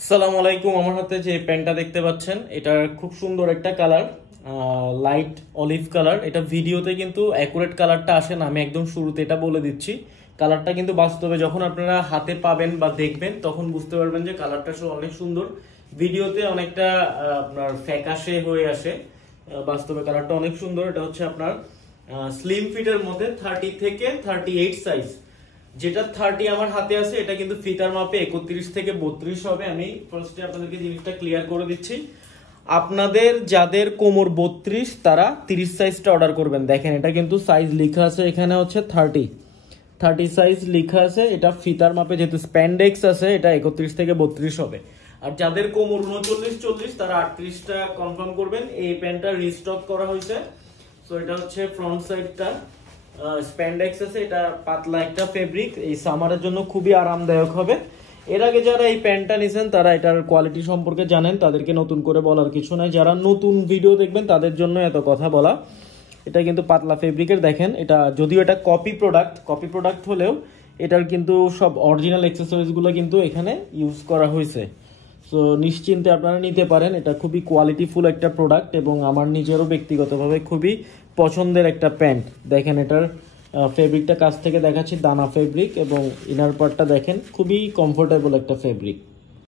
আসসালামু আলাইকুম। আমার হাতে যে প্যান্টটা দেখতে পাচ্ছেন এটার খুব সুন্দর একটা কালার, লাইট অলিভ কালার। এটা ভিডিওতে কিন্তু অ্যাকুরেট কালারটা আসে না, আমি একদম শুরুতে এটা বলে দিচ্ছি। কালারটা কিন্তু বাস্তবে যখন আপনারা হাতে পাবেন বা দেখবেন তখন বুঝতে পারবেন যে কালারটা অনেক সুন্দর। ভিডিওতে অনেকটা আপনার ফ্যাকাশে হয়ে আসে, বাস্তবে কালারটা অনেক সুন্দর। এটা হচ্ছে আপনার স্লিম ফিটের মধ্যে 30 থেকে 38 সাইজ। যেটা 30 আমার হাতে আছে এটা কিন্তু ফিতার মাপে 31 থেকে 32 হবে। আমি ফার্স্টে আপনাদেরকে জিনিসটা ক্লিয়ার করে দিচ্ছি। আপনাদের যাদের কোমর 32 তারা 30 সাইজটা অর্ডার করবেন। দেখেন এটা কিন্তু সাইজ লেখা আছে, এখানে হচ্ছে 30 সাইজ লেখা আছে। এটা ফিতার মাপে যেহেতু স্প্যান্ডেক্স আছে এটা 31 থেকে 32 হবে। আর যাদের কোমর 39-40 তারা 38টা কনফার্ম করবেন। এই প্যান্টটা রিস্টক করা হয়েছে। সো এটা হচ্ছে ফ্রন্ট সাইডটা, স্প্যান্ডেক্স আছে, এটা পাতলা একটা ফেব্রিক, এই সামারের জন্য খুবই আরামদায়ক হবে। এর আগে যারা এই প্যান্টটা নিছেন তারা এটার কোয়ালিটি সম্পর্কে জানেন, তাদেরকে নতুন করে বলার কিছু নাই। যারা নতুন ভিডিও দেখবেন তাদের জন্য এত কথা বলা। এটা কিন্তু পাতলা ফেব্রিকের, দেখেন এটা যদিও এটা কপি প্রোডাক্ট হলেও এটার কিন্তু সব অরিজিনাল অ্যাক্সেসরিজগুলো কিন্তু এখানে ইউজ করা হয়েছে। সো নিশ্চিন্তে আপনারা নিতে পারেন। এটা খুবই কোয়ালিটিফুল একটা প্রোডাক্ট এবং আমার নিজেরও ব্যক্তিগতভাবে খুবই পছন্দের একটা প্যান্ট। দেখেন এটার ফেব্রিকটা কাছ থেকে দেখাচ্ছি, দানা ফেব্রিক, এবং ইনার পার্টটা দেখেন খুবই কমফোর্টেবল একটা ফেব্রিক।